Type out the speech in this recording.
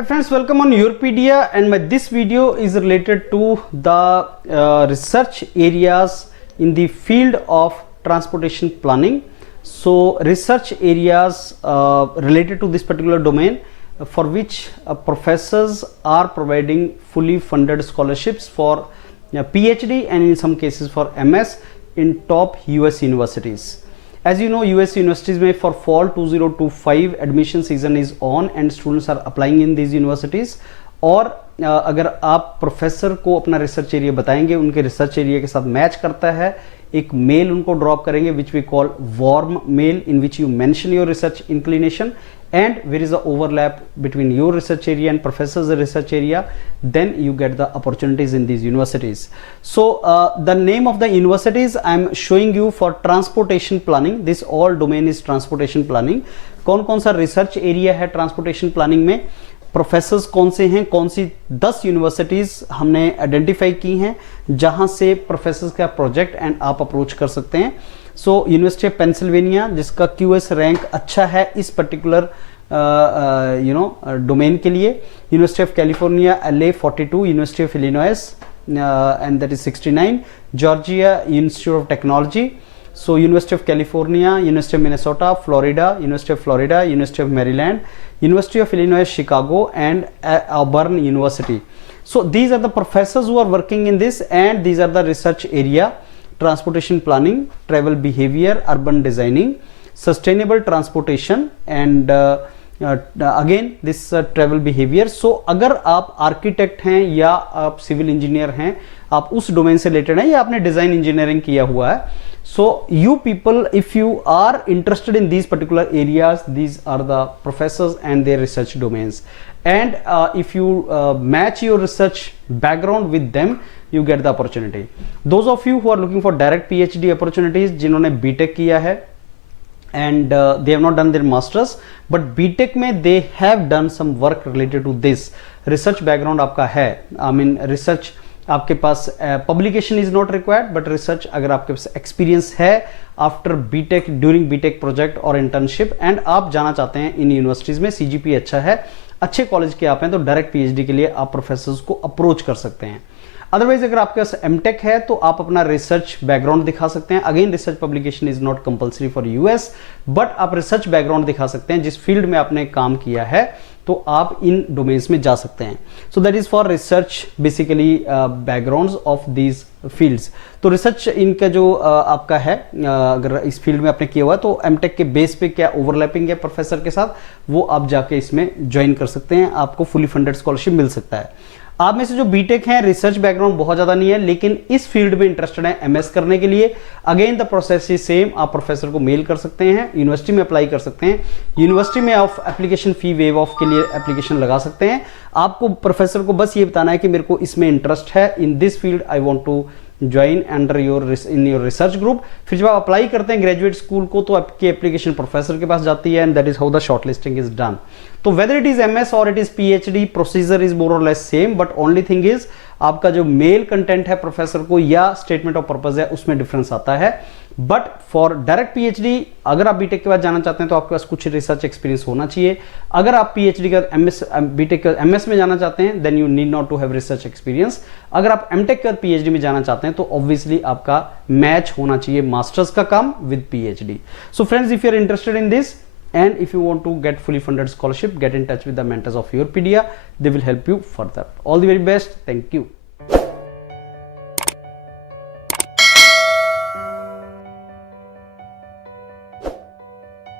Hi friends, welcome on Europedia, and this video is related to the research areas in the field of transportation planning. So research areas related to this particular domain for which professors are providing fully funded scholarships for PhD and in some cases for MS in top US universities. As you know, US universities में for fall 2025 admission season is on and students are applying in these universities. और अगर आप professor को अपना research area बताएंगे, उनके research area के साथ मैच करता है, एक मेल उनको ड्रॉप करेंगे which we call warm mail in which you mention your research inclination and where is the overlap between your research area and professor's research area, then you get the opportunities in these universities. So the name of the universities I am showing you for transportation planning. This all domain is transportation planning. कौन कौन सा research area है transportation planning में, professors कौन से हैं, कौन सी 10 universities हमने आइडेंटिफाई की हैं जहां से प्रोफेसर्स का प्रोजेक्ट एंड आप अप्रोच कर सकते हैं. सो यूनिवर्सिटी ऑफ पेंसिल्वेनिया जिसका क्यूएस रैंक अच्छा है इस पर्टिकुलर डोमेन के लिए, university of California LA 42, university of Illinois and that is 69, Georgia institute of technology, so University of California, University of Minnesota, Florida, University of Maryland, University of Illinois Chicago and Auburn University. So these are the professors who are working in this, and these are the research area: transportation planning, travel behavior, urban designing, sustainable transportation and again this travel behavior. So अगर आप architect हैं या आप civil engineer हैं, आप उस domain से related हैं या आपने डिजाइन इंजीनियरिंग किया हुआ है, so you people, if you are interested in these particular areas, these are the professors and their research domains, and if you match your research background with them, you get the opportunity. Those of you who are looking for direct PhD opportunities, जिन्होंने BTech किया है and they have not done their masters, but BTech में they have done some work related to this. research background आपका है, I mean research आपके पास publication is not required, but research अगर आपके पास एक्सपीरियंस है after BTech, during BTech project और इंटर्नशिप, एंड आप जाना चाहते हैं इन यूनिवर्सिटीज में, सीजीपी अच्छा है, अच्छे कॉलेज के आप हैं, तो डायरेक्ट पीएचडी के लिए आप प्रोफेसर्स को अप्रोच कर सकते हैं. अदरवाइज अगर आपके पास एमटेक है तो आप अपना रिसर्च बैकग्राउंड दिखा सकते हैं. Again research publication is not compulsory for US, but आप रिसर्च बैकग्राउंड दिखा सकते हैं, जिस फील्ड में आपने काम किया है तो आप इन डोमेन्स में जा सकते हैं. So that is for research basically backgrounds of these fields. तो रिसर्च इनका जो आपका है, अगर इस फील्ड में आपने किया हुआ है तो एमटेक के बेस पे क्या ओवरलैपिंग है प्रोफेसर के साथ, वो आप जाके इसमें ज्वाइन कर सकते हैं, आपको फुली फंडेड स्कॉलरशिप मिल सकता है. आप में से जो बीटेक हैं, रिसर्च बैकग्राउंड बहुत ज्यादा नहीं है लेकिन इस फील्ड में इंटरेस्टेड है एमएस करने के लिए, again the process is same. आप प्रोफेसर को मेल कर सकते हैं, यूनिवर्सिटी में अप्लाई कर सकते हैं, यूनिवर्सिटी में आप एप्लीकेशन फी वेव ऑफ के लिए एप्लीकेशन लगा सकते हैं. आपको प्रोफेसर को बस ये बताना है कि मेरे को इसमें इंटरेस्ट है, in this field I want to join under your research group. फिर जब आप अप्लाई करते हैं ग्रेजुएट स्कूल को तो आपकी एप्लीकेशन प्रोफेसर के पास जाती है, and that is how the shortlisting is done. तो वेदर इट इज एमएस और it is PhD, procedure is more और less same, but only thing is आपका जो मेल कंटेंट है प्रोफेसर को या स्टेटमेंट ऑफ पर्पज है उसमें डिफरेंस आता है. बट फॉर डायरेक्ट पीएचडी अगर आप बीटेक के बाद जाना चाहते हैं तो आपके पास कुछ रिसर्च एक्सपीरियंस होना चाहिए. अगर आप पीएचडी का एमएस बीटेक का एमएस में जाना चाहते हैं then you need not to have research experience. अगर आप एमटेक के बाद पीएचडी में जाना चाहते हैं तो ऑब्वियसली आपका मैच होना चाहिए मास्टर्स का काम with PhD. So friends, if you are interested in this and if you want to get fully funded scholarship, get in touch with the mentors of Europedia. They will help you further. All the very best. Thank you.